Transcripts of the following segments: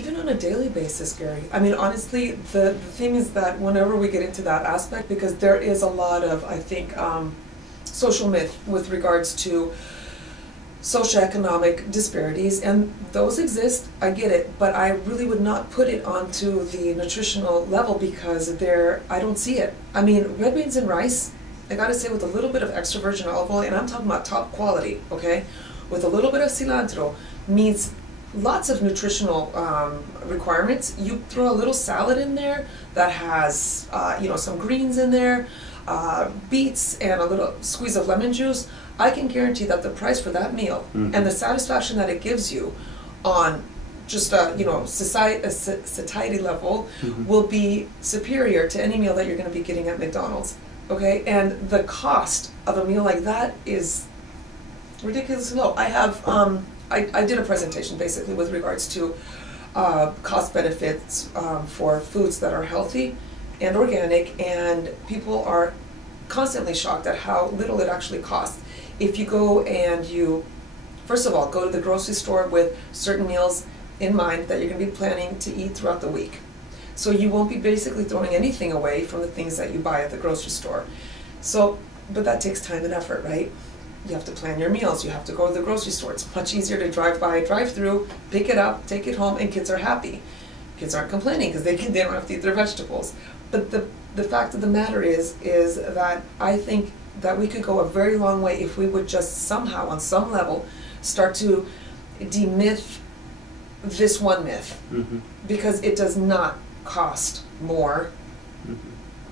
even on a daily basis, Gary. I mean, honestly, the thing is that whenever we get into that aspect, because there is a lot of, I think, social myth with regards to socioeconomic disparities, and those exist, I get it, but I really would not put it onto the nutritional level because I don't see it. I mean, red beans and rice, I gotta say, with a little bit of extra virgin olive oil, and I'm talking about top quality, okay, with a little bit of cilantro, means lots of nutritional requirements. You throw a little salad in there that has, you know, some greens in there, beets, and a little squeeze of lemon juice. I can guarantee that the price for that meal and the satisfaction that it gives you on just a, you know, satiety level will be superior to any meal that you're going to be getting at McDonald's. Okay, and the cost of a meal like that is ridiculously low. I have, I did a presentation basically with regards to cost benefits for foods that are healthy and organic, and people are constantly shocked at how little it actually costs. If you go and you, first of all, go to the grocery store with certain meals in mind that you're going to be planning to eat throughout the week. So you won't be basically throwing anything away from the things that you buy at the grocery store. So, but that takes time and effort, right? You have to plan your meals, you have to go to the grocery store. It's much easier to drive by, drive through, pick it up, take it home, and kids are happy. Kids aren't complaining because they don't have to eat their vegetables. But the fact of the matter is that I think that we could go a very long way if we would just somehow, on some level, start to demyth this one myth. Because it does not cost more,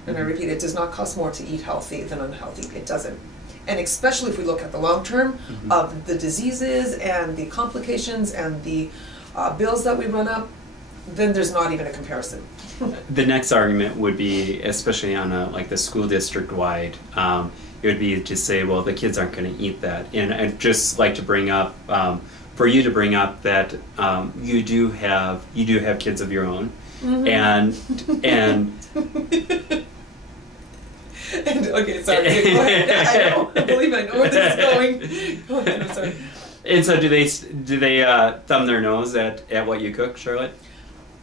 and I repeat, it does not cost more to eat healthy than unhealthy. It doesn't. And especially if we look at the long term of the diseases and the complications and the bills that we run up, then there's not even a comparison. The next argument would be, especially on like the school district wide, it would be to say, well, the kids aren't going to eat that. And I'd just like to bring up, for you to bring up that you do have kids of your own, and okay, sorry. Go ahead. I believe I know where this is going. Go ahead. I'm sorry. And so, do they thumb their nose at what you cook, Charlotte?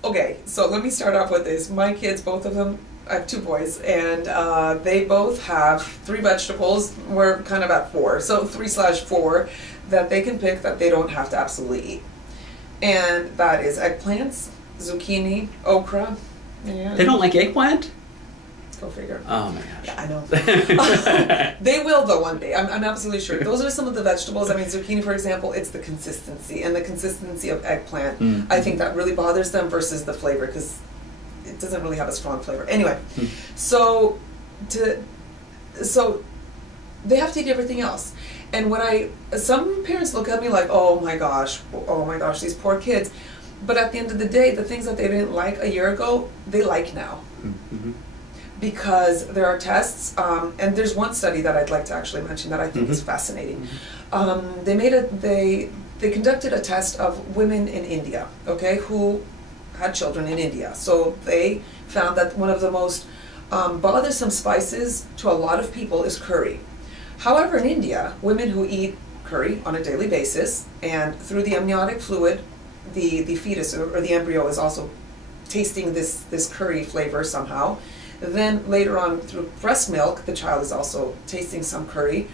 Okay, so let me start off with this. My kids, both of them, I have two boys, and they both have 3 vegetables. We're kind of at 4, so 3/4 that they can pick that they don't have to absolutely eat, and that is eggplants, zucchini, okra. And they don't like eggplant? Go figure. Oh my gosh. Yeah, I know. They will though one day. I'm absolutely sure. Those are some of the vegetables. I mean, zucchini, for example, it's the consistency and the consistency of eggplant. I think that really bothers them versus the flavor, because it doesn't really have a strong flavor. Anyway, so they have to eat everything else. And when some parents look at me like, oh my gosh, these poor kids. But at the end of the day, the things that they didn't like a year ago, they like now. Because there are tests, and there's one study that I'd like to actually mention that I think is fascinating. They conducted a test of women in India, okay, who had children in India. So they found that one of the most bothersome spices to a lot of people is curry. However, in India, women who eat curry on a daily basis, and through the amniotic fluid, the fetus or the embryo is also tasting this curry flavor somehow. Then later on, through breast milk, the child is also tasting some curry.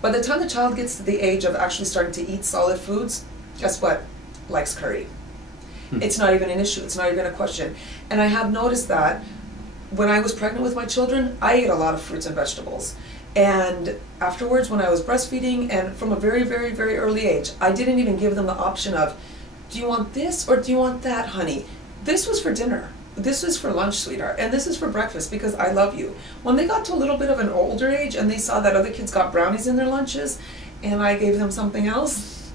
By the time the child gets to the age of actually starting to eat solid foods, guess what? Likes curry. It's not even an issue. It's not even a question. And I have noticed that when I was pregnant with my children, I ate a lot of fruits and vegetables. And afterwards, when I was breastfeeding, and from a very, very, very early age, I didn't even give them the option of, do you want this or do you want that, honey? This was for dinner. This is for lunch, sweetheart, and this is for breakfast because I love you. When they got to a little bit of an older age and they saw that other kids got brownies in their lunches and I gave them something else,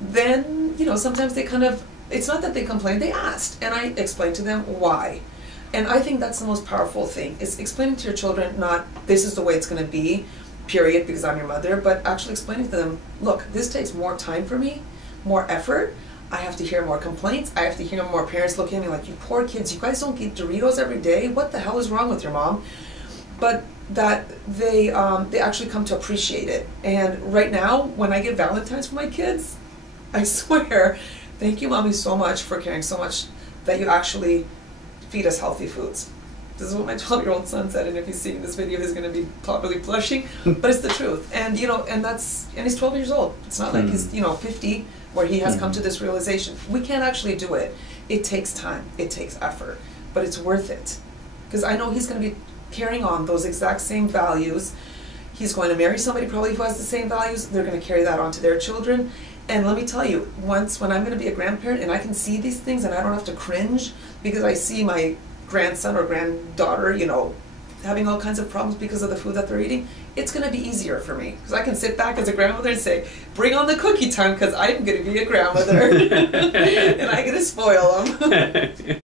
then, you know, sometimes they kind of, it's not that they complained, they asked, and I explained to them why. And I think that's the most powerful thing, is explaining to your children, not this is the way it's going to be, period, because I'm your mother, but actually explaining to them, look, this takes more time for me, more effort. I have to hear more complaints. I have to hear more parents looking at me like, you poor kids, you guys don't eat Doritos every day? What the hell is wrong with your mom? But that they actually come to appreciate it. And right now, when I get Valentine's for my kids, I swear, Thank you, Mommy, so much for caring so much that you actually feed us healthy foods. This is what my 12-year-old son said, and if he's seeing this video, he's going to be probably blushing, but it's the truth. And, you know, and he's 12 years old. It's not like he's, 50, where he has come to this realization. We can't actually do it. It takes time. It takes effort. But it's worth it. Because I know he's going to be carrying on those exact same values. He's going to marry somebody probably who has the same values. They're going to carry that on to their children. And let me tell you, when I'm going to be a grandparent and I can see these things and I don't have to cringe because I see my grandson or granddaughter, having all kinds of problems because of the food that they're eating, it's going to be easier for me. Because I can sit back as a grandmother and say, bring on the cookie time because I'm going to be a grandmother. And I'm going to spoil them.